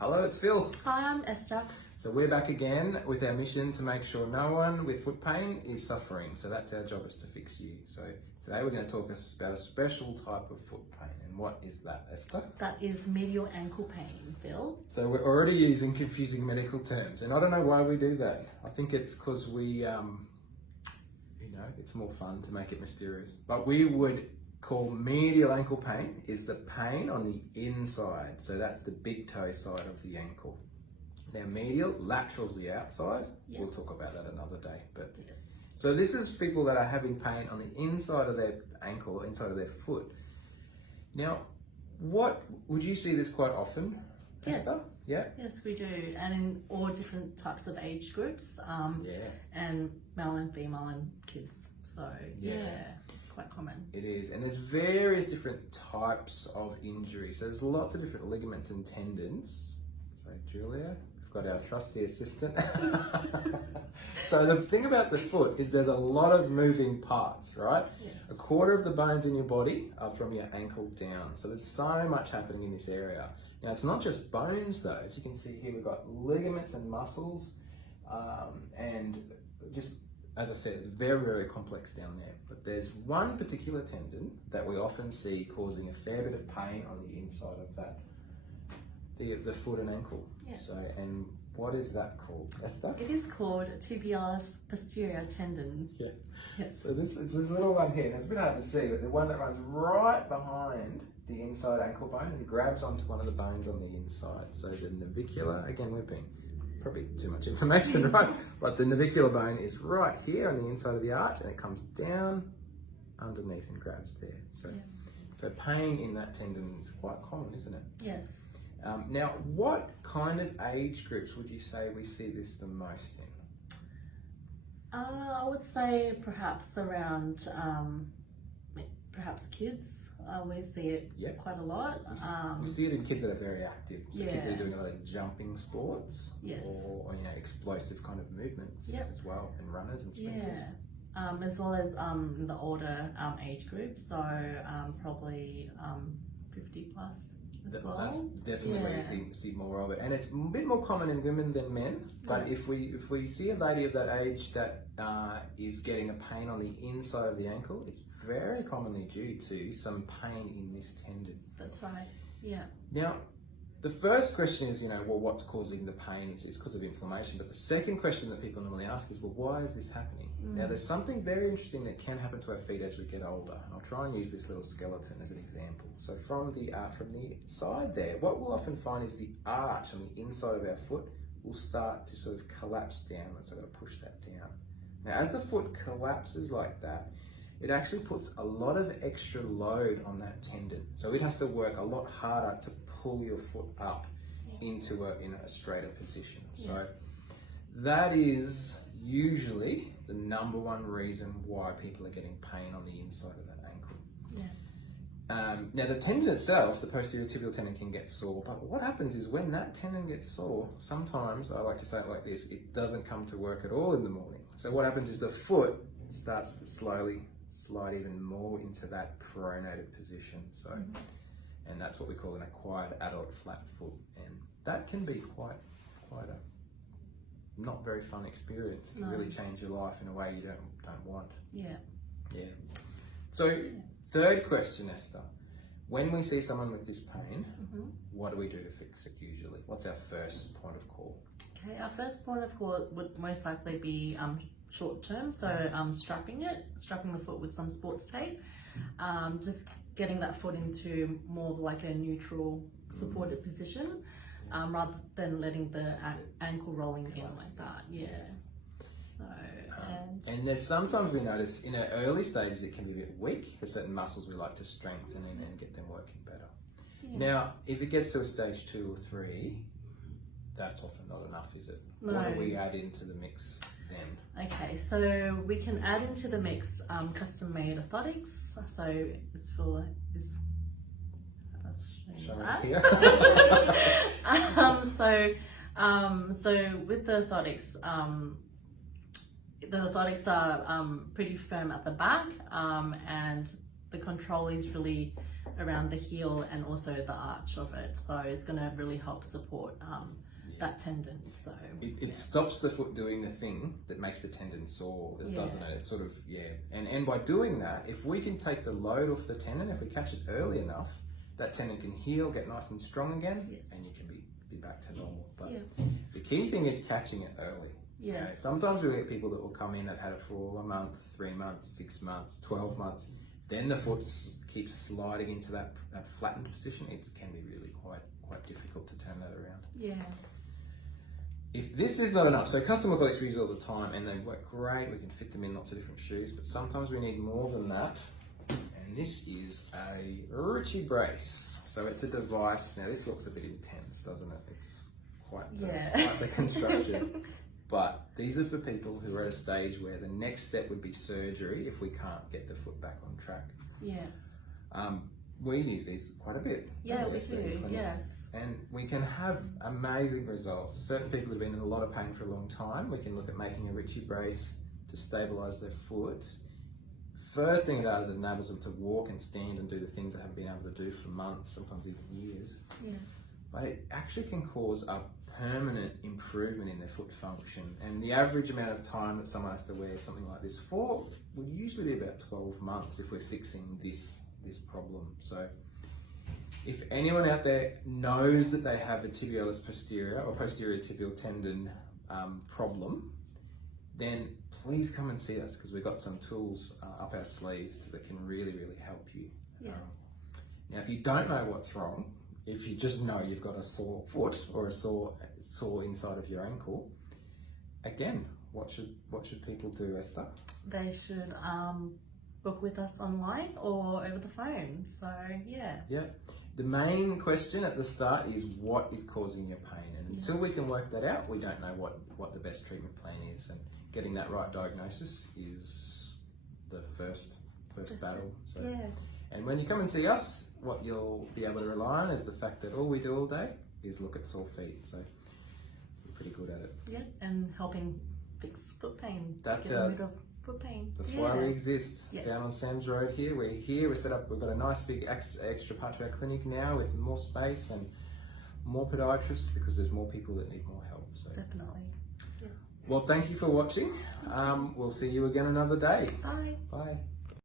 Hello, it's Phil. Hi, I'm Esther. So we're back again with our mission to make sure no one with foot pain is suffering. So that's our job, is to fix you. So today we're going to talk about a special type of foot pain. And what is that, Esther? That is medial ankle pain, Phil. So we're already using confusing medical terms. And I don't know why we do that. I think it's because we, it's more fun to make it mysterious. But we would call medial ankle pain is the pain on the inside. So that's the big toe side of the ankle. Now medial, lateral's the outside. Yeah. We'll talk about that another day. But Yes. so this is people that are having pain on the inside of their ankle, inside of their foot. Now, what would you see this quite often, Yes. Esther? Yeah. Yes, we do. And in all different types of age groups, Yeah. and male and female and kids. So Yeah. it's quite common. It is, and there's various different types of injuries. So there's lots of different ligaments and tendons. So Julia, we've got our trusty assistant. So the thing about the foot is there's a lot of moving parts, right? Yes. A quarter of the bones in your body are from your ankle down. So there's so much happening in this area. Now it's not just bones though. As you can see here, we've got ligaments and muscles, and just, as I said, it's very, very complex down there. But there's one particular tendon that we often see causing a fair bit of pain on the inside of that, the foot and ankle. Yes. So, and what is that called, Esther? It is called tibialis posterior tendon. Yeah. Yes. So it's this little one here, and it's a bit hard to see, but the one that runs right behind the inside ankle bone and grabs onto one of the bones on the inside. So the navicular, again, we're being probably too much information, right? But the navicular bone is right here on the inside of the arch, and it comes down underneath and grabs there. So, Yeah. so pain in that tendon is quite common, isn't it? Yes. Now, what kind of age groups would you say we see this the most in? I would say perhaps around, perhaps kids. We see it Yeah. quite a lot. We see it in kids that are very active. So kids that Yeah. are doing a lot of jumping sports, Yes. or explosive kind of movements Yep. as well, and runners and sprinters. Yeah, as well as the older age group, so probably 50 plus as well. That's definitely where you Yeah. see more of it, and it's a bit more common in women than men. But Yeah. if we see a lady of that age that is getting a pain on the inside of the ankle, it's very commonly due to some pain in this tendon. That's right. Yeah. Now, the first question is, well, what's causing the pain? It's because of inflammation. But the second question that people normally ask is, well, why is this happening? Now, there's something very interesting that can happen to our feet as we get older. And I'll try and use this little skeleton as an example. So from the side there, what we'll often find is the arch on the inside of our foot will start to sort of collapse down. So I've got to push that down. Now, as the foot collapses like that, it actually puts a lot of extra load on that tendon. So it has to work a lot harder to pull your foot up into a straighter position. So that is usually the number one reason why people are getting pain on the inside of that ankle. Yeah. Now the tendon itself, the posterior tibial tendon, can get sore, but what happens is when that tendon gets sore, sometimes, I like to say it like this, it doesn't come to work at all in the morning. So what happens is the foot starts to slowly slide even more into that pronated position. So, and that's what we call an acquired adult flat foot, and that can be quite a not very fun experience. It can really change your life in a way you don't want. Yeah. Yeah. So, third question, Esther. When we see someone with this pain, what do we do to fix it usually? What's our first point of call? Okay, our first point of call would most likely be short term, so strapping the foot with some sports tape, just getting that foot into more of like a neutral supported position, rather than letting the ankle rolling in like that. Yeah. So and there's sometimes we notice in our early stages it can be a bit weak. There's certain muscles we like to strengthen and get them working better. yeah. Now, if it gets to a stage 2 or 3, that's often not enough, is it? No. What do we add into the mix then? Okay, so we can add into the mix custom-made orthotics. So it's for Here. So with the orthotics are pretty firm at the back, and the control is really around the heel and also the arch of it. So it's going to really help support that tendon. So it stops the foot doing the thing that makes the tendon sore, doesn't it? It's sort of, and by doing that, if we can take the load off the tendon, if we catch it early enough, that tendon can heal, get nice and strong again, and you can be back to normal. But the key thing is catching it early. Yes. You know, sometimes we get people that will come in, they've had it for a month, 3 months, 6 months, 12 months. Then the foot keeps sliding into that flattened position. It can be really quite difficult to turn that around. Yeah. If this is not enough, so custom orthotics we use all the time and they work great, we can fit them in lots of different shoes, but sometimes we need more than that. And this is a Ritchie brace. So it's a device. Now this looks a bit intense, doesn't it? It's quite the construction. But these are for people who are at a stage where the next step would be surgery if we can't get the foot back on track. Yeah. We use these quite a bit. Yeah, we do, yes. And we can have amazing results. Certain people have been in a lot of pain for a long time. We can look at making a Ritchie brace to stabilise their foot. First thing it does is it enables them to walk and stand and do the things they haven't been able to do for months, sometimes even years. Yeah. But it actually can cause a permanent improvement in their foot function. And the average amount of time that someone has to wear something like this for would usually be about 12 months if we're fixing this problem. So if anyone out there knows that they have a tibialis posterior or posterior tibial tendon problem, then please come and see us because we've got some tools up our sleeve that can really help you. Yeah. Now if you don't know what's wrong, if you just know you've got a sore foot or a sore inside of your ankle, again, what should people do, Esther? They should book with us online or over the phone. So yeah. The main question at the start is what is causing your pain, and until we can work that out, we don't know what the best treatment plan is. And getting that right diagnosis is the first battle. So, and when you come and see us, what you'll be able to rely on is the fact that all we do all day is look at sore feet. So we're pretty good at it. Yeah, and helping fix foot pain. That's get rid of foot pain. That's why we exist. Down on Sam's Road here. We're set up. We've got a nice big extra part to our clinic now with more space and more podiatrists because there's more people that need more help. So definitely. Yeah. Well, thank you for watching. We'll see you again another day. Bye. Bye.